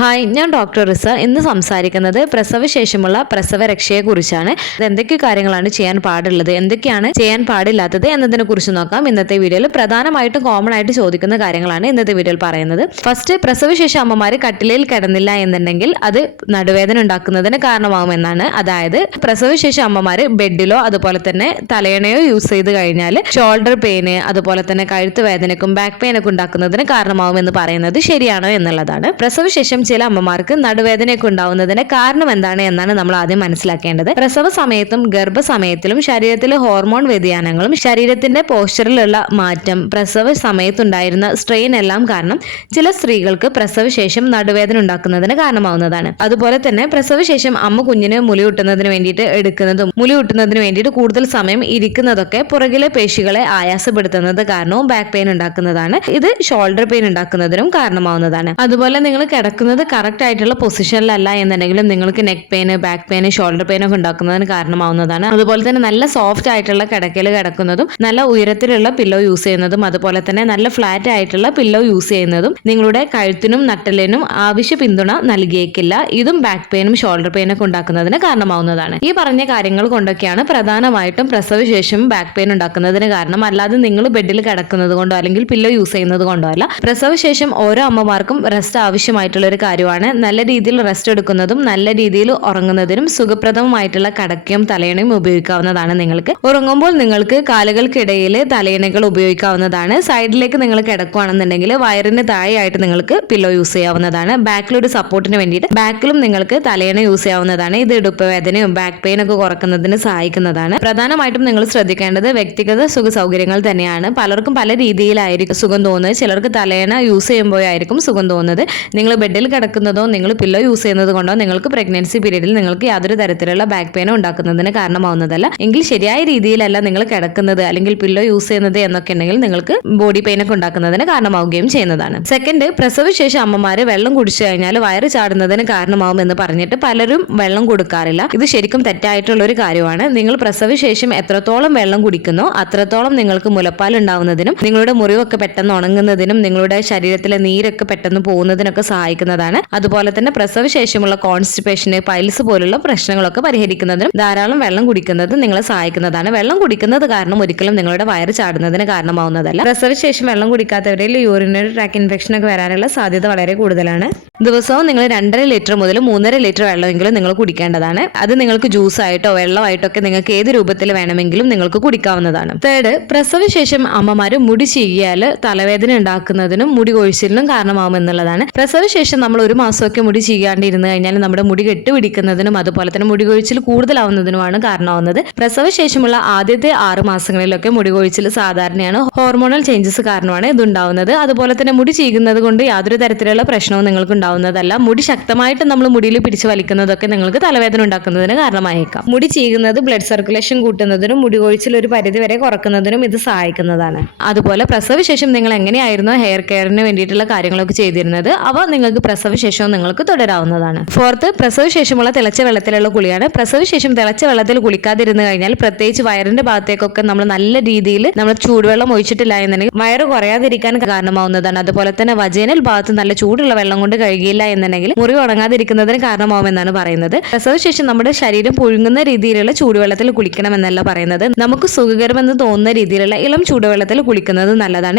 Hi, ഞാൻ doctor റിസ. ഇന്ന് സംസാരിക്കുന്നത് പ്രസവശേഷമുള്ള പ്രസവരക്ഷയെക്കുറിച്ചാണ്. എന്തൊക്കെ കാര്യങ്ങളാണ് ചെയ്യാൻ പാടുള്ളത്, എന്തൊക്കെയാണ് ചെയ്യാൻ പാടില്ലാത്തത് എന്നതിനെ കുറിച്ച് നോക്കാം. ഇന്നത്തെ വീഡിയോയിൽ പ്രധാനമായിട്ടും കോമൺ ആയിട്ട് ചോദിക്കുന്ന കാര്യങ്ങളാണ് ഇന്നത്തെ വീഡിയോയിൽ പറയുന്നത്. ഫസ്റ്റ്, പ്രസവശേഷം അമ്മമാർ കട്ടിലയിൽ കിടന്നില്ല എന്നുണ്ടെങ്കിൽ അത് നടുവേദന ഉണ്ടാക്കുന്നതിന് കാരണമാകുമെന്നാണ്. അതായത് പ്രസവശേഷം അമ്മമാർ ബെഡിലോ അതുപോലെ തന്നെ തലയണയോ യൂസ് ചെയ്ത് കഴിഞ്ഞാൽ ഷോൾഡർ പെയിന് അതുപോലെ തന്നെ കഴുത്ത് വേദനക്കും ബാക്ക് പെയിനൊക്കെ ഉണ്ടാക്കുന്നതിന് കാരണമാകുമെന്ന് പറയുന്നത് ശരിയാണോ എന്നുള്ളതാണ്. പ്രസവശേഷം ചില അമ്മമാർക്ക് നടുവേദനയൊക്കെ ഉണ്ടാവുന്നതിന് കാരണം എന്താണ് എന്നാണ് നമ്മൾ ആദ്യം മനസ്സിലാക്കേണ്ടത്. പ്രസവ സമയത്തും ഗർഭസമയത്തിലും ശരീരത്തിലെ ഹോർമോൺ വ്യതിയാനങ്ങളും ശരീരത്തിന്റെ പോസ്ചറിലുള്ള മാറ്റം, പ്രസവ സമയത്തുണ്ടായിരുന്ന സ്ട്രെയിൻ എല്ലാം കാരണം ചില സ്ത്രീകൾക്ക് പ്രസവശേഷം നടുവേദന ഉണ്ടാക്കുന്നതിന് കാരണമാവുന്നതാണ്. അതുപോലെ തന്നെ പ്രസവശേഷം അമ്മ കുഞ്ഞിന് മുലയൂട്ടുന്നതിന് വേണ്ടിയിട്ട് എടുക്കുന്നതും മുലയൂട്ടുന്നതിന് വേണ്ടിയിട്ട് കൂടുതൽ സമയം ഇരിക്കുന്നതൊക്കെ പുറകിലെ പേശികളെ ആയാസപ്പെടുത്തുന്നത് കാരണവും ബാക്ക് പെയിൻ ഉണ്ടാക്കുന്നതാണ്. ഇത് ഷോൾഡർ പെയിൻ ഉണ്ടാക്കുന്നതിനും കാരണമാവുന്നതാണ്. അതുപോലെ നിങ്ങൾ കിടക്കുന്നത് കറക്റ്റ് ആയിട്ടുള്ള പൊസിഷനിലല്ല എന്നുണ്ടെങ്കിലും നിങ്ങൾക്ക് neck pain, back pain, shoulder pain ഒക്കെ ഉണ്ടാക്കുന്നതിന് കാരണമാവുന്നതാണ്. അതുപോലെ തന്നെ നല്ല സോഫ്റ്റ് ആയിട്ടുള്ള കിടക്കയിൽ കിടക്കുന്നതും നല്ല ഉയരത്തിലുള്ള പില്ലോ യൂസ് ചെയ്യുന്നതും അതുപോലെ തന്നെ നല്ല ഫ്ലാറ്റ് ആയിട്ടുള്ള പില്ലോ യൂസ് ചെയ്യുന്നതും നിങ്ങളുടെ കഴുത്തിനും നട്ടലിനും ആവശ്യ പിന്തുണ നൽകിയേക്കില്ല. ഇതും ബാക്ക് പെയിനും ഷോൾഡർ പെയിനും ഒക്കെ ഉണ്ടാക്കുന്നതിന് കാരണമാവുന്നതാണ്. ഈ പറഞ്ഞ കാര്യങ്ങൾ കൊണ്ടൊക്കെയാണ് പ്രധാനമായിട്ടും പ്രസവശേഷം ബാക്ക് പെയിൻ ഉണ്ടാക്കുന്നതിന് കാരണം. അല്ലാതെ നിങ്ങൾ ബെഡിൽ കിടക്കുന്നത് കൊണ്ടോ അല്ലെങ്കിൽ പില്ലോ യൂസ് ചെയ്യുന്നത് കൊണ്ടോ അല്ല. പ്രസവശേഷം ഓരോ അമ്മമാർക്കും റെസ്റ്റ് ആവശ്യമായിട്ടുള്ള ഒരു കാര്യമാണ്. നല്ല രീതിയിൽ റെസ്റ്റ് എടുക്കുന്നതും നല്ല രീതിയിൽ ഉറങ്ങുന്നതിനും സുഖപ്രദമായിട്ടുള്ള കടക്കയും തലയണയും ഉപയോഗിക്കാവുന്നതാണ്. നിങ്ങൾക്ക് ഉറങ്ങുമ്പോൾ നിങ്ങൾക്ക് കാലുകൾക്കിടയിൽ തലയണകൾ ഉപയോഗിക്കാവുന്നതാണ്. സൈഡിലേക്ക് നിങ്ങൾ കിടക്കുകയാണെന്നുണ്ടെങ്കിൽ വയറിന് താഴെയായിട്ട് നിങ്ങൾക്ക് പില്ലോ യൂസ് ചെയ്യാവുന്നതാണ്. ബാക്കിലൊരു സപ്പോർട്ടിന് വേണ്ടിയിട്ട് ബാക്കിലും നിങ്ങൾക്ക് തലയണ യൂസ് ചെയ്യാവുന്നതാണ്. ഇത് ഇടുപ്പ് വേദനയും ബാക്ക് പെയിൻ ഒക്കെ കുറക്കുന്നതിന് സഹായിക്കുന്നതാണ്. പ്രധാനമായിട്ടും നിങ്ങൾ ശ്രദ്ധിക്കേണ്ടത് വ്യക്തിഗത സുഖ സൗകര്യങ്ങൾ തന്നെയാണ്. പലർക്കും പല രീതിയിലായിരിക്കും സുഖം തോന്നുന്നത്. ചിലർക്ക് തലയണ യൂസ് ചെയ്യുമ്പോഴായിരിക്കും സുഖം തോന്നുന്നത്. നിങ്ങൾ ബെഡിൽ കിടക്കുന്നതോ നിങ്ങൾ പില്ലോ യൂസ് ചെയ്യുന്നത് കൊണ്ടോ നിങ്ങൾക്ക് പ്രഗ്നൻസി പീരീഡിൽ നിങ്ങൾക്ക് യാതൊരു തരത്തിലുള്ള ബാക്ക് പെയിനോ ഉണ്ടാക്കുന്നതിന് കാരണമാവുന്നതല്ല. എങ്കിൽ ശരിയായ രീതിയിലല്ല നിങ്ങൾ കിടക്കുന്നത് അല്ലെങ്കിൽ പില്ലോ യൂസ് ചെയ്യുന്നത് എന്നൊക്കെ ഉണ്ടെങ്കിൽ നിങ്ങൾക്ക് ബോഡി പെയിൻ ഒക്കെ ഉണ്ടാക്കുന്നതിന് കാരണമാവുകയും ചെയ്യുന്നതാണ്. സെക്കൻഡ്, പ്രസവശേഷം അമ്മമാര് വെള്ളം കുടിച്ചു കഴിഞ്ഞാൽ വയറ് ചാടുന്നതിന് കാരണമാവുമെന്ന് പറഞ്ഞിട്ട് പലരും വെള്ളം കൊടുക്കാറില്ല. ഇത് ശരിക്കും തെറ്റായിട്ടുള്ള ഒരു കാര്യമാണ്. നിങ്ങൾ പ്രസവശേഷം എത്രത്തോളം വെള്ളം കുടിക്കുന്നോ അത്രത്തോളം നിങ്ങൾക്ക് മുലപ്പാൽ ഉണ്ടാവുന്നതിനും നിങ്ങളുടെ മുറിവൊക്കെ പെട്ടെന്ന് ഉണങ്ങുന്നതിനും നിങ്ങളുടെ ശരീരത്തിലെ നീരൊക്കെ പെട്ടെന്ന് പോകുന്നതിനൊക്കെ സഹായിക്കുന്നതാണ്. അതുപോലെ തന്നെ പ്രസവശേഷമുള്ള കോൺസ്റ്റിപ്പേഷന്, പൈൽസ് പോലുള്ള പ്രശ്നങ്ങളൊക്കെ പരിഹരിക്കുന്നതിനും ധാരാളം വെള്ളം കുടിക്കുന്നത് നിങ്ങളെ സഹായിക്കുന്നതാണ്. വെള്ളം കുടിക്കുന്നത് കാരണം ഒരിക്കലും നിങ്ങളുടെ വയറ് ചാടുന്നതിന് കാരണമാവുന്നതല്ല. പ്രസവശേഷം വെള്ളം കുടിക്കാത്തവരിൽ യൂറിനറി ട്രാക്ക് ഇൻഫെക്ഷൻ ഒക്കെ വരാനുള്ള സാധ്യത വളരെ കൂടുതലാണ്. ദിവസവും നിങ്ങൾ 2.5 ലിറ്റർ മുതൽ 3.5 ലിറ്റർ വെള്ളമെങ്കിലും നിങ്ങൾ കുടിക്കേണ്ടതാണ്. അത് നിങ്ങൾക്ക് ജ്യൂസ് ആയിട്ടോ വെള്ളമായിട്ടോ ഒക്കെ നിങ്ങൾക്ക് ഏത് രൂപത്തിൽ വേണമെങ്കിലും നിങ്ങൾക്ക് കുടിക്കാവുന്നതാണ്. തേർഡ്, പ്രസവശേഷം അമ്മമാര് മുടി ചീകിയാൽ തലവേദന ഉണ്ടാക്കുന്നതിനും മുടി കൊഴിച്ചിലിനും കാരണമാവുമെന്നുള്ളതാണ്. പ്രസവശേഷം നമ്മൾ 1 മാസമൊക്കെ മുടി ചീകാണ്ട് ഇരുന്ന് കഴിഞ്ഞാൽ നമ്മുടെ മുടി കെട്ടുപിടിക്കുന്നതിനും അതുപോലെ തന്നെ മുടി കൊഴിച്ചിൽ കൂടുതലാവുന്നതിനുമാണ് കാരണമാവുന്നത്. പ്രസവശേഷമുള്ള ആദ്യത്തെ 6 മാസങ്ങളിലൊക്കെ മുടി കൊഴിച്ചിൽ സാധാരണയാണ്. ഹോർമോണൽ ചേഞ്ചസ് കാരണമാണ് ഇതുണ്ടാവുന്നത്. അതുപോലെ തന്നെ മുടി ചീകുന്നത് കൊണ്ട് യാതൊരു തരത്തിലുള്ള പ്രശ്നവും നിങ്ങൾക്ക് ഉണ്ടാവുന്നതല്ല. മുടി ശക്തമായിട്ട് നമ്മൾ മുടിയിൽ പിടിച്ച് വലിക്കുന്നതൊക്കെ നിങ്ങൾക്ക് തലവേദന ഉണ്ടാക്കുന്നതിന് കാരണമായേക്കാം. മുടി ചീകുന്നത് ബ്ലഡ് സർക്കുലേഷൻ കൂട്ടുന്നതിനും മുടി കൊഴിച്ചിൽ ഒരു പരിധി വരെ കുറക്കുന്നതിനും ഇത് സഹായിക്കുന്നതാണ്. അതുപോലെ പ്രസവശേഷം നിങ്ങൾ എങ്ങനെയായിരുന്നോ ഹെയർ കെയറിന് വേണ്ടിയിട്ടുള്ള കാര്യങ്ങളൊക്കെ ചെയ്തിരുന്നത് അവ നിങ്ങൾക്ക് പ്രസവശേഷവും നിങ്ങൾക്ക് തുടരാവുന്നതാണ്. ഫോർത്ത്, പ്രസവശേഷമുള്ള തിളച്ച വെള്ളത്തിലുള്ള കുളിയാണ്. പ്രസവശേഷം തിളച്ച വെള്ളത്തിൽ കുളിക്കാതിരുന്നു കഴിഞ്ഞാൽ പ്രത്യേകിച്ച് വയറിന്റെ ഭാഗത്തേക്കൊക്കെ നമ്മൾ നല്ല രീതിയിൽ നമ്മൾ ചൂടുവെള്ളം ഒഴിച്ചിട്ടില്ല എന്നുണ്ടെങ്കിൽ വയറ് കുറയാതിരിക്കാൻ കാരണമാവുന്നതാണ്. അതുപോലെ തന്നെ വജൈനൽ ഭാഗത്ത് നല്ല ചൂടുള്ള വെള്ളം കൊണ്ട് കഴുകിയില്ല എന്നുണ്ടെങ്കിൽ മുറി ഉണങ്ങാതിരിക്കുന്നതിന് കാരണമാവുമെന്നാണ് പറയുന്നത്. പ്രസവശേഷം നമ്മുടെ ശരീരം പുഴുങ്ങുന്ന രീതിയിലുള്ള ചൂടുവെള്ളത്തിൽ കുളിക്കണം എന്നല്ല പറയുന്നത്. നമുക്ക് സുഖകരമെന്ന് തോന്നുന്ന രീതിയിലുള്ള ഇളം ചൂടുവെള്ളത്തിൽ കുളിക്കുന്നത് നല്ലതാണ്.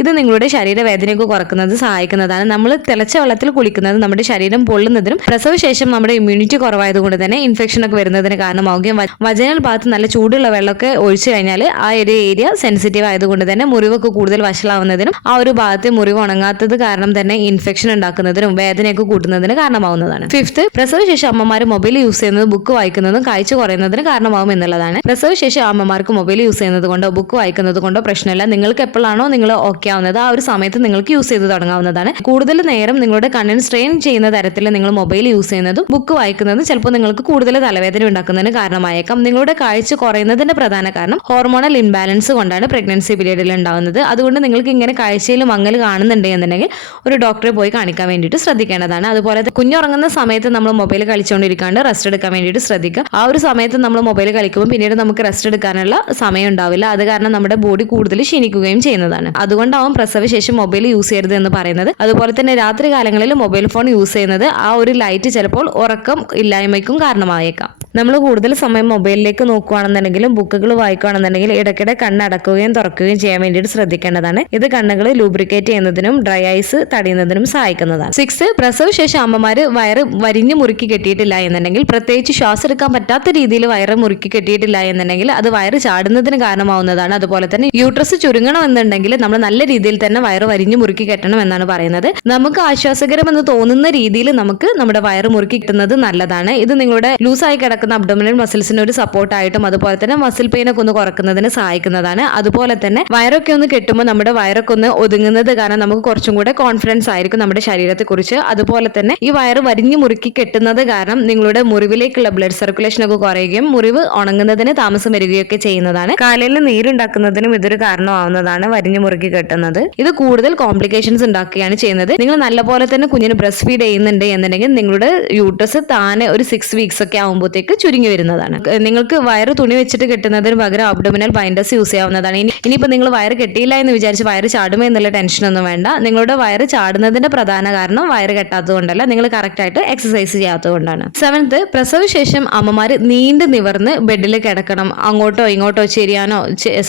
ഇത് നിങ്ങളുടെ ശരീരവേദനയൊക്കെ കുറക്കുന്നത് സഹായിക്കുന്നതാണ്. നമ്മൾ തിളച്ച വെള്ളത്തിൽ കുളിക്കുന്നത് നമ്മുടെ ശരീരം പൊള്ളുന്നതിനും പ്രസവശേഷം നമ്മുടെ ഇമ്മ്യൂണിറ്റി കുറവായതുകൊണ്ട് തന്നെ ഇൻഫെക്ഷൻ ഒക്കെ വരുന്നതിന് കാരണമാവുകയും വജൈനൽ ഭാഗത്ത് നല്ല ചൂടുള്ള വെള്ളമൊക്കെ ഒഴിച്ചു കഴിഞ്ഞാൽ ആ ഒരു ഏരിയ സെൻസിറ്റീവ് ആയതുകൊണ്ട് തന്നെ മുറിവൊക്കെ കൂടുതൽ വഷളാവുന്നതിനും ആ ഒരു ഭാഗത്തെ മുറിവ് ഉണങ്ങാത്തത് കാരണം തന്നെ ഇൻഫെക്ഷൻ ഉണ്ടാക്കുന്നതിനും വേദനയൊക്കെ കൂട്ടുന്നതിന് കാരണമാവുന്നതാണ്. ഫിഫ്ത്ത്, പ്രസവശേഷം അമ്മമാർ മൊബൈൽ യൂസ് ചെയ്യുന്നത് ബുക്ക് വായിക്കുന്നതും കാഴ്ച കുറയുന്നതിന് കാരണമാവും എന്നുള്ളതാണ്. പ്രസവശേഷം അമ്മമാർക്ക് മൊബൈൽ യൂസ് ചെയ്യുന്നത് കൊണ്ടോ ബുക്ക് വായിക്കുന്നത് കൊണ്ടോ പ്രശ്നമില്ല. നിങ്ങൾക്ക് എപ്പോഴാണോ നിങ്ങൾ ഓക്കെ ആവുന്നത് ആ ഒരു സമയത്ത് നിങ്ങൾക്ക് യൂസ് ചെയ്ത് തുടങ്ങാവുന്നതാണ്. കൂടുതൽ നേരം നിങ്ങളുടെ കണ്ണിന് സ്ട്രെയിൻ ചെയ്യുന്ന തരത്തിൽ നിങ്ങൾ മൊബൈൽ യൂസ് ചെയ്യുന്നതും ബുക്ക് വായിക്കുന്നതും ചിലപ്പോൾ നിങ്ങൾക്ക് കൂടുതൽ തലവേദന ഉണ്ടാക്കുന്നതിന് കാരണമായേക്കാം. നിങ്ങളുടെ കാഴ്ച കുറയുന്നതിന്റെ പ്രധാന കാരണം ഹോർമോണൽ ഇംബാലൻസ് കൊണ്ടാണ് പ്രഗ്നൻസി പീരീഡിൽ ഉണ്ടാവുന്നത്. അതുകൊണ്ട് നിങ്ങൾക്ക് ഇങ്ങനെ കാഴ്ചയിൽ മങ്ങൽ കാണുന്നുണ്ടെന്നുണ്ടെങ്കിൽ ഒരു ഡോക്ടറെ പോയി കാണിക്കാൻ വേണ്ടിയിട്ട് ശ്രദ്ധിക്കേണ്ടതാണ്. അതുപോലെ കുഞ്ഞുറങ്ങുന്ന സമയത്ത് നമ്മൾ മൊബൈൽ കളിച്ചുകൊണ്ടിരിക്കാണ്ട് റെസ്റ്റ് എടുക്കാൻ വേണ്ടിയിട്ട് ശ്രദ്ധിക്കുക. ആ ഒരു സമയത്ത് നമ്മൾ മൊബൈൽ കളിക്കുമ്പോൾ പിന്നീട് നമുക്ക് റെസ്റ്റ് എടുക്കാനുള്ള സമയം ഉണ്ടാവില്ല. അത് കാരണം നമ്മുടെ ബോഡി കൂടുതൽ ക്ഷീണിക്കുകയും ചെയ്യുന്നതാണ്. അതുകൊണ്ടാവും പ്രസവശേഷം മൊബൈൽ യൂസ് ചെയ്യരുത് എന്ന് പറയുന്നത്. അതുപോലെ തന്നെ രാത്രി കാലങ്ങളിൽ മൊബൈൽ ഫോൺ യൂസ് ചെയ്യുന്നത് ആ ഒരു ലൈറ്റ് ചിലപ്പോൾ ഉറക്കം ഇല്ലായ്മയ്ക്കും കാരണമായേക്കാം. നമ്മൾ കൂടുതൽ സമയം മൊബൈലിലേക്ക് നോക്കുകയാണെന്നുണ്ടെങ്കിലും ബുക്കുകൾ വായിക്കുകയാണെന്നുണ്ടെങ്കിൽ ഇടയ്ക്കിടെ കണ്ണടക്കുകയും തുറക്കുകയും ചെയ്യാൻ വേണ്ടിയിട്ട് ശ്രദ്ധിക്കേണ്ടതാണ്. ഇത് കണ്ണുകൾ ലൂബ്രിക്കേറ്റ് ചെയ്യുന്നതിനും ഡ്രൈ ഐസ് തടയുന്നതിനും സഹായിക്കുന്നതാണ്. 6 പ്രസവശേഷം അമ്മമാര് വയറ് വരിഞ്ഞു മുറുക്കി കെട്ടിയിട്ടില്ല എന്നുണ്ടെങ്കിൽ, പ്രത്യേകിച്ച് ശ്വാസം എടുക്കാൻ പറ്റാത്ത രീതിയിൽ വയറ് മുറുക്കി കെട്ടിയിട്ടില്ല എന്നുണ്ടെങ്കിൽ അത് വയറ് ചാടുന്നതിന് കാരണമാവുന്നതാണ്. അതുപോലെ തന്നെ യൂട്രസ് ചുരുങ്ങണമെന്നുണ്ടെങ്കിൽ നമ്മൾ നല്ല രീതിയിൽ തന്നെ വയറ് വരിഞ്ഞു മുറുക്കി കെട്ടണം എന്നാണ് പറയുന്നത്. നമുക്ക് ആശ്വാസകരമെന്ന് തോന്നുന്ന രീതിയിൽ നമുക്ക് നമ്മുടെ വയറ് മുറുക്കി കിട്ടുന്നത് നല്ലതാണ്. ഇത് നിങ്ങളുടെ ലൂസായി കിടക്കുന്ന അബ്ഡോമിനൽ മസിൽസിന് ഒരു സപ്പോർട്ടായിട്ടും അതുപോലെ തന്നെ മസിൽ പെയിനൊക്കെ ഒന്ന് കുറക്കുന്നതിന് സഹായിക്കുന്നതാണ്. അതുപോലെ തന്നെ വയറൊക്കെ ഒന്ന് കെട്ടുമ്പോൾ നമ്മുടെ വയറൊക്കെ ഒന്ന് ഒതുങ്ങുന്നത് കാരണം നമുക്ക് കുറച്ചും കൂടെ കോൺഫിഡൻസ് ആയിരിക്കും നമ്മുടെ ശരീരത്തെ കുറിച്ച്. അതുപോലെ തന്നെ ഈ വയറ് വരിഞ്ഞു മുറുക്കി കെട്ടുന്നത് കാരണം നിങ്ങളുടെ മുറിവിലേക്കുള്ള ബ്ലഡ് സർക്കുലേഷൻ ഒക്കെ കുറയുകയും മുറിവ് ഉണങ്ങുന്നതിന് താമസം വരികയൊക്കെ ചെയ്യുന്നതാണ്. കാലിൽ നീരുണ്ടാക്കുന്നതിനും ഇതൊരു കാരണമാവുന്നതാണ് വരിഞ്ഞു മുറുക്കി കെട്ടുന്നത്. ഇത് കൂടുതൽ കോംപ്ലിക്കേഷൻസ് ഉണ്ടാക്കുകയാണ് ചെയ്യുന്നത്. നിങ്ങൾ നല്ലപോലെ തന്നെ കുഞ്ഞിന് ബ്രസ്റ്റ് ഫീഡ് ചെയ്യുന്നുണ്ട് എന്നുണ്ടെങ്കിൽ നിങ്ങളുടെ യൂട്രസ് താനെ ഒരു 6 വീക്സ് ഒക്കെ ആകുമ്പോഴത്തേക്ക് ചുരുങ്ങി വരുന്നതാണ്. നിങ്ങൾക്ക് വയറ് തുണി വെച്ചിട്ട് കെട്ടുന്നതിന് പകരം അബ്ഡോമിനൽ ബൈൻഡേഴ്സ് യൂസ് ചെയ്യാവുന്നതാണ്. ഇനിയിപ്പോൾ നിങ്ങൾ വയറ് കെട്ടിയില്ല എന്ന് വിചാരിച്ച് വയറ് ചാടുമോ എന്നുള്ള ടെൻഷനൊന്നും വേണ്ട. നിങ്ങളുടെ വയറ് ചാടുന്നതിന്റെ പ്രധാന കാരണം വയറ് കെട്ടാത്തത് കൊണ്ടല്ല, നിങ്ങൾ കറക്റ്റ് ആയിട്ട് എക്സസൈസ് ചെയ്യാത്തത് കൊണ്ടാണ്. 7th പ്രസവശേഷം അമ്മമാര് നീണ്ടു നിവർന്ന് ബെഡിൽ കിടക്കണം. അങ്ങോട്ടോ ഇങ്ങോട്ടോ ചെരിയാനോ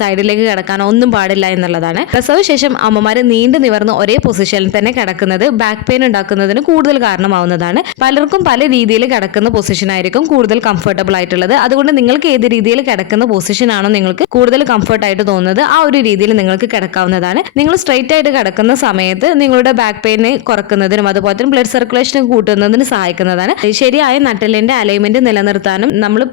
സൈഡിലേക്ക് കിടക്കാനോ ഒന്നും പാടില്ല എന്നുള്ളതാണ്. പ്രസവശേഷം അമ്മമാര് നീണ്ടു നിവർന്ന് ഒരേ പൊസിഷനിൽ തന്നെ കിടക്കുന്നത് ബാക്ക് പെയിൻ ഉണ്ടാക്കുന്നതിന് കൂടുതൽ കാരണമാവുന്നതാണ്. പലർക്കും പല രീതിയിൽ കിടക്കുന്ന പൊസിഷൻ ആയിരിക്കും കൂടുതൽ കംഫർട്ടബിൾ ആയിട്ടുള്ളത്. അതുകൊണ്ട് നിങ്ങൾക്ക് ഏത് രീതിയിൽ കിടക്കുന്ന പൊസിഷൻ ആണോ നിങ്ങൾക്ക് കൂടുതൽ കംഫർട്ട് ആയിട്ട് തോന്നുന്നത് ആ ഒരു രീതിയിൽ നിങ്ങൾക്ക് കിടക്കാവുന്നതാണ്. നിങ്ങൾ സ്ട്രെയിറ്റ് ആയിട്ട് കിടക്കുന്ന സമയത്ത് നിങ്ങളുടെ ബാക്ക് പെയിൻ കുറക്കുന്നതിനും അതുപോലെ തന്നെ ബ്ലഡ് സർക്കുലേഷൻ കൂട്ടുന്നതിന് സഹായിക്കുന്നതാണ്. ശരിയായ നട്ടലിന്റെ അലൈൻമെന്റ് നിലനിർത്താനും നമ്മൾ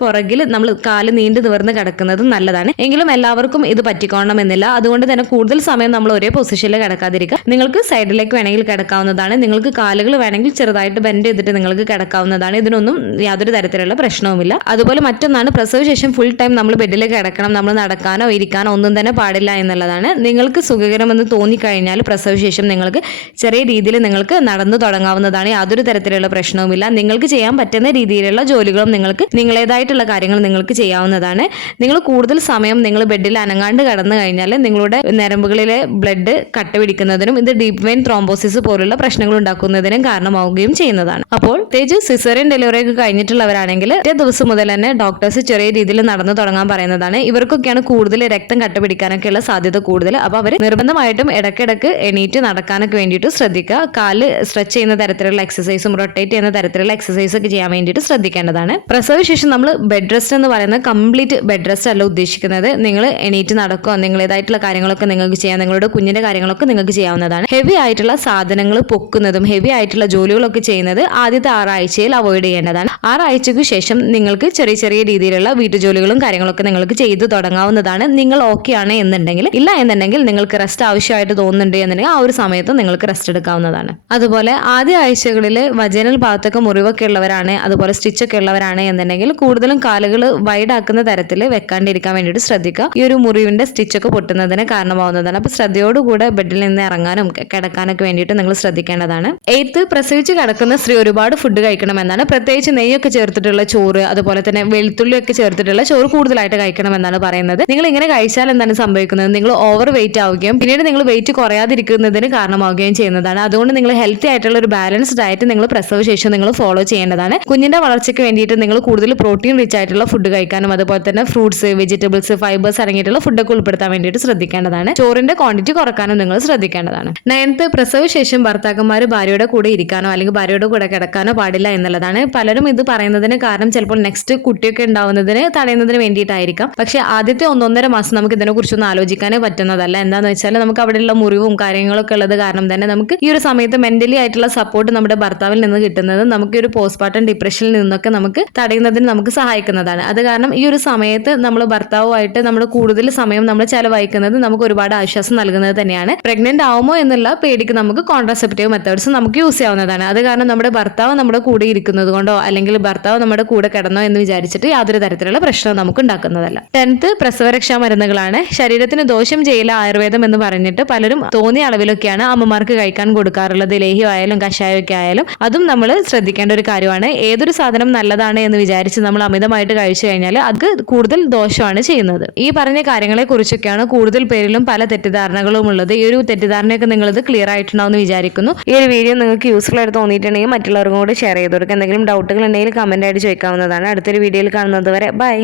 കാല് നീണ്ടു നിവർന്ന് കിടക്കുന്നത് നല്ലതാണ്. എങ്കിലും എല്ലാവർക്കും ഇത് പറ്റിക്കോണമെന്നില്ല. അതുകൊണ്ട് തന്നെ കൂടുതൽ സമയം നമ്മൾ ഒരേ പൊസിഷനിൽ കിടക്കാതിരിക്കുക. നിങ്ങൾക്ക് സൈഡിലേക്ക് വേണമെങ്കിൽ കിടക്കാവുന്നതാണ്. നിങ്ങൾക്ക് കാലുകൾ വേണമെങ്കിൽ ചെറുതായിട്ട് ബെൻഡ് ചെയ്തിട്ട് നിങ്ങൾക്ക് കിടക്കാവുന്നതാണ്. ഇതിനൊന്നും യാതൊരു തരത്തിലുള്ള പ്രശ്നവുമില്ല. അതുപോലെ മറ്റൊന്നാണ്, പ്രസവശേഷം ഫുൾ ടൈം നമ്മൾ ബെഡിലേക്ക് കിടക്കണം, നമ്മൾ നടക്കാനോ ഇരിക്കാനോ ഒന്നും തന്നെ പാടില്ല എന്നുള്ളതാണ്. നിങ്ങൾക്ക് സുഖകരമെന്ന് തോന്നിക്കഴിഞ്ഞാൽ പ്രസവശേഷം നിങ്ങൾക്ക് ചെറിയ രീതിയിൽ നിങ്ങൾക്ക് നടന്നു തുടങ്ങാവുന്നതാണ്. യാതൊരു തരത്തിലുള്ള പ്രശ്നവുമില്ല. നിങ്ങൾക്ക് ചെയ്യാൻ പറ്റുന്ന രീതിയിലുള്ള ജോലികളും നിങ്ങൾക്ക് നിങ്ങളേതായിട്ടുള്ള കാര്യങ്ങൾ നിങ്ങൾക്ക് ചെയ്യാവുന്നതാണ്. നിങ്ങൾ കൂടുതൽ സമയം നിങ്ങൾ ബെഡിൽ അനങ്ങാണ്ട് കടന്നു കഴിഞ്ഞാൽ നിങ്ങളുടെ ഞരമ്പുകളിലെ ബ്ലഡ് കട്ട പിടിക്കുന്നതിനും ഇത് ഡീപ് വെയിൻ ത്രോംബോസിസ് പോലുള്ള പ്രശ്നങ്ങൾ ഉണ്ടാക്കുന്നതിനും കാരണമാവുകയും ചെയ്യുന്നതാണ്. അപ്പോൾ പ്രത്യേകിച്ച് സിസേറിയൻ ഡെലിവറി ഒക്കെ കഴിഞ്ഞിട്ടുള്ളവരാണെങ്കിൽ ഒറ്റ ദിവസം മുതൽ തന്നെ ഡോക്ടേഴ്സ് ചെറിയ രീതിയിൽ നടന്നു തുടങ്ങാൻ പറയുന്നതാണ്. ഇവർക്കൊക്കെയാണ് കൂടുതൽ രക്തം കട്ട പിടിക്കാനൊക്കെയുള്ള സാധ്യത കൂടുതൽ. അപ്പോൾ അവർ നിർബന്ധമായിട്ടും ഇടയ്ക്കിടയ്ക്ക് എണീറ്റ് നടക്കാനൊക്കെ വേണ്ടിയിട്ട് ശ്രദ്ധിക്കുക. കാല് സ്ട്രെച്ച് ചെയ്യുന്ന തരത്തിലുള്ള എക്സസൈസും റൊട്ടേറ്റ് ചെയ്യുന്ന തരത്തിലുള്ള എക്സസൈസ് ഒക്കെ ചെയ്യാൻ വേണ്ടിയിട്ട് ശ്രദ്ധിക്കേണ്ടതാണ്. പ്രസവശേഷം നമ്മൾ ബെഡ് റെസ്റ്റ് എന്ന് പറയുന്നത് കംപ്ലീറ്റ് ബെഡ് റെസ്റ്റ് അല്ല ഉദ്ദേശിക്കുന്നത്. നിങ്ങൾ എണീറ്റ് നടക്കുക, നിങ്ങളേതായിട്ടുള്ള കാര്യങ്ങളൊക്കെ നിങ്ങൾക്ക് ചെയ്യാം, നിങ്ങളുടെ കുഞ്ഞിന്റെ കാര്യങ്ങളൊക്കെ നിങ്ങൾക്ക് ചെയ്യാവുന്നതാണ്. ഹെവി ആയിട്ടുള്ള സാധനങ്ങൾ പൊക്കുന്നതും ഹെവി ആയിട്ടുള്ള ജോലികളൊക്കെ ചെയ്യുന്നത് ആദ്യത്തെ 6 ആഴ്ചയിൽ അവോയ്ഡ് ചെയ്യേണ്ടതാണ്. 6 ആഴ്ചയ്ക്ക് ശേഷം നിങ്ങൾക്ക് ചെറിയ ചെറിയ രീതിയിലുള്ള വീട്ടുജോലികളും കാര്യങ്ങളൊക്കെ നിങ്ങൾക്ക് ചെയ്തു തുടങ്ങാവുന്നതാണ്. നിങ്ങൾ ഓക്കെ ആണ് എന്നുണ്ടെങ്കിൽ. ഇല്ല എന്നുണ്ടെങ്കിൽ നിങ്ങൾക്ക് റെസ്റ്റ് ആവശ്യമായിട്ട് തോന്നുന്നുണ്ട് എന്നുണ്ടെങ്കിൽ ആ ഒരു സമയത്ത് നിങ്ങൾക്ക് റെസ്റ്റ് എടുക്കാവുന്നതാണ്. അതുപോലെ ആദ്യ ആഴ്ചകളിൽ വജനൽ ഭാഗത്തൊക്കെ മുറിവൊക്കെ ഉള്ളവരാണ്, അതുപോലെ സ്റ്റിച്ചൊക്കെ ഉള്ളവരാണ് എന്നുണ്ടെങ്കിൽ കൂടുതലും കാലുകൾ വൈഡ് ആക്കുന്ന തരത്തിൽ വെക്കാണ്ടിരിക്കാൻ വേണ്ടിയിട്ട് ശ്രദ്ധിക്കുക. ഈ ഒരു മുറിവിന്റെ സ്റ്റിച്ചൊക്കെ പൊട്ടുന്നതിന് കാരണമാവുന്നതാണ്. അപ്പൊ ശ്രദ്ധയോടുകൂടെ ബെഡിൽ നിന്ന് ഇറങ്ങാനും കിടക്കാനൊക്കെ വേണ്ടിയിട്ട് നിങ്ങൾ ശ്രദ്ധിക്കേണ്ടതാണ്. 8th പ്രസവിച്ച് കിടക്കുന്ന സ്ത്രീ ഒരുപാട് ഫുഡ് കഴിക്കണമെന്നാണ്. പ്രത്യേകിച്ച് നെയ്യൊക്കെ ചേർത്തിട്ടുള്ള ചോറ്, അതുപോലെ തന്നെ വെളുത്തുള്ളിയൊക്കെ ചേർത്തിട്ടുള്ള ചോറ് കൂടുതലായിട്ട് കഴിക്കണമെന്നാണ് പറയുന്നത്. നിങ്ങൾ ഇങ്ങനെ കഴിച്ചാൽ എന്താണ് സംഭവിക്കുന്നത്? നിങ്ങൾ ഓവർ വെയിറ്റ് ആവുകയും പിന്നീട് നിങ്ങൾ വെയിറ്റ് കുറയാതിരിക്കുന്നതിന് കാരണമാവുകയും ചെയ്യുന്നതാണ്. അതുകൊണ്ട് നിങ്ങൾ ഹെൽത്തി ആയിട്ടുള്ള ഒരു ബാലൻസ് ഡയറ്റ് നിങ്ങൾ പ്രസവശേഷം നിങ്ങൾ ഫോളോ ചെയ്യേണ്ടതാണ്. കുഞ്ഞിന്റെ വളർച്ചയ്ക്ക് വേണ്ടിയിട്ട് നിങ്ങൾ കൂടുതൽ പ്രോട്ടീൻ റിച്ച് ആയിട്ടുള്ള ഫുഡ് കഴിക്കാനും അതുപോലെ തന്നെ ഫ്രൂട്ട്സ്, വെജിറ്റബിൾസ്, ഫൈബേഴ്സ് അടങ്ങിയിട്ടുള്ള ഫുഡൊക്കെ ഉൾപ്പെടുത്താൻ വേണ്ടിയിട്ട് ശ്രദ്ധിക്കേണ്ടതാണ്. ചോറിന്റെ ക്വാണ്ടിറ്റി കുറക്കാനും നിങ്ങൾ ശ്രദ്ധിക്കേണ്ടതാണ്. 9th പ്രസവശേഷം ഭർത്താക്കന്മാർ ഭാര്യയുടെ കൂടെ ഇരിക്കാനോ അല്ലെങ്കിൽ ഭാര്യയുടെ കൂടെ കിടക്കാനോ പാടില്ല എന്നുള്ളതാണ്. പലരും ഇത് പറയുന്നതിന് കാരണം ചിലപ്പോൾ നെക്സ്റ്റ് കുട്ടിയൊക്കെ ഉണ്ടാവുന്നതിന് തടയുന്നതിന് വേണ്ടിയിട്ടായിരിക്കാം. പക്ഷെ ആദ്യത്തെ 1-1.5 മാസം നമുക്ക് ഇതിനെ കുറിച്ചൊന്നും ആലോചിക്കാനേ പറ്റുന്നതല്ല. എന്താണെന്ന് വെച്ചാൽ നമുക്ക് അവിടെയുള്ള മുറിവും കാര്യങ്ങളൊക്കെ ഉള്ളത് കാരണം തന്നെ നമുക്ക് ഈ ഒരു സമയത്ത് മെന്റലി ആയിട്ടുള്ള സപ്പോർട്ട് നമ്മുടെ ഭർത്താവിൽ നിന്ന് കിട്ടുന്നത് നമുക്ക് ഒരു പോസ്റ്റ്മോർട്ടം ഡിപ്രഷനിൽ നിന്നൊക്കെ നമുക്ക് തടയുന്നതിന് നമുക്ക് സഹായിക്കുന്നതാണ്. അത് കാരണം ഈ ഒരു സമയത്ത് നമ്മൾ ഭർത്താവുമായിട്ട് നമ്മൾ കൂടുതൽ സമയം നമ്മൾ ചെലവഴിക്കുന്നത് നമുക്ക് ഒരുപാട് ആശ്വാസം നൽകുന്നത് തന്നെയാണ്. പ്രഗ്നന്റ് ആവുമോ എന്നുള്ള പേടിക്ക് നമുക്ക് കോൺട്രാസെപ്റ്റീവ് മെത്തേഡ്സ് നമുക്ക് യൂസ് ചെയ്യാവുന്നതാണ്. അത് കാരണം നമ്മുടെ ഭർത്താവ് നമ്മുടെ കൂടെ ഇരിക്കുന്നത് കൊണ്ടോ അല്ലെങ്കിൽ ഭർത്താവ് നമ്മുടെ കൂടെ കിടന്നോ എന്ന് വിചാരിച്ചിട്ട് യാതൊരു തരത്തിലുള്ള പ്രശ്നവും നമുക്ക് ഉണ്ടാക്കുന്നതല്ല. 10th പ്രസവരക്ഷാ മരുന്നുകളാണ്. ശരീരത്തിന് ദോഷം ചെയ്യില്ല ആയുർവേദം എന്ന് പറഞ്ഞിട്ട് പലരും തോന്നിയ അളവിലൊക്കെയാണ് അമ്മമാർക്ക് കഴിക്കാൻ കൊടുക്കാറുള്ളത്. ലേഹ്യമായാലും കഷായമൊക്കെ ആയാലും അതും നമ്മൾ ശ്രദ്ധിക്കേണ്ട ഒരു കാര്യമാണ്. ഏതൊരു സാധനം നല്ലതാണ് എന്ന് വിചാരിച്ച് നമ്മൾ അമിതമായിട്ട് കഴിച്ചു കഴിഞ്ഞാൽ അത് കൂടുതൽ ദോഷമാണ് ചെയ്യുന്നത്. ഈ പറഞ്ഞ കാര്യങ്ങളെ കുറിച്ചൊക്കെയാണ് കൂടുതൽ പേരിലും പല തെറ്റിദ്ധാരണകളും ഉള്ളത്. ഈ ഒരു തെറ്റിദ്ധാരണയൊക്കെ നിങ്ങളിത് ക്ലിയർ ആയിട്ടുണ്ടാവും എന്ന് വിചാരിക്കുന്നു. ഈ ഒരു വീഡിയോ നിങ്ങൾക്ക് യൂസ്ഫുൾ ആയിട്ട് തോന്നിയിട്ടുണ്ടെങ്കിൽ മറ്റുള്ളവർക്കും കൂടി ഷെയർ ചെയ്ത് കൊടുക്കുക. എന്തെങ്കിലും ഡൗട്ടുകൾ ഉണ്ടെങ്കിൽ കമൻ്റ് ആയിട്ട് ചോദിക്കാവുന്നതാണ്. അടുത്തൊരു വീഡിയോയിൽ കാണുന്നത് വരെ ബൈ.